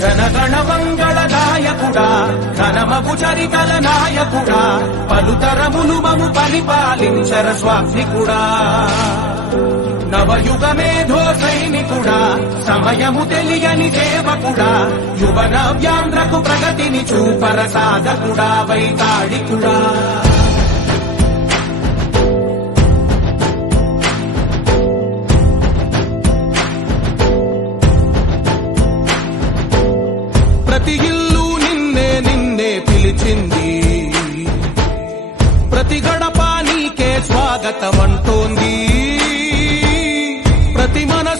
జనగణ మంగళ నాయకుడా ఘనమగు చరితల నాయకుడా పలుతరములు మము పరిపాలించర స్వాత్మికుడా. నవయుగ మేధో సైనికుడా సమయము తెలియని దేవకుడా యువన వ్యాంధ్రకు ప్రగతిని చూపర సాధకుడా వైతాడికుడా నిన్నే నిన్నే పిలిచింది. ప్రతి గడప నీకే స్వాగతం అంటోంది ప్రతి మనసు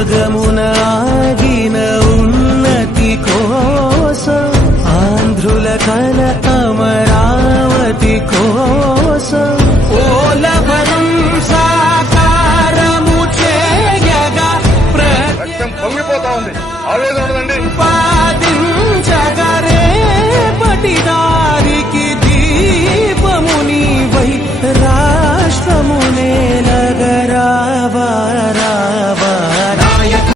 గగమునా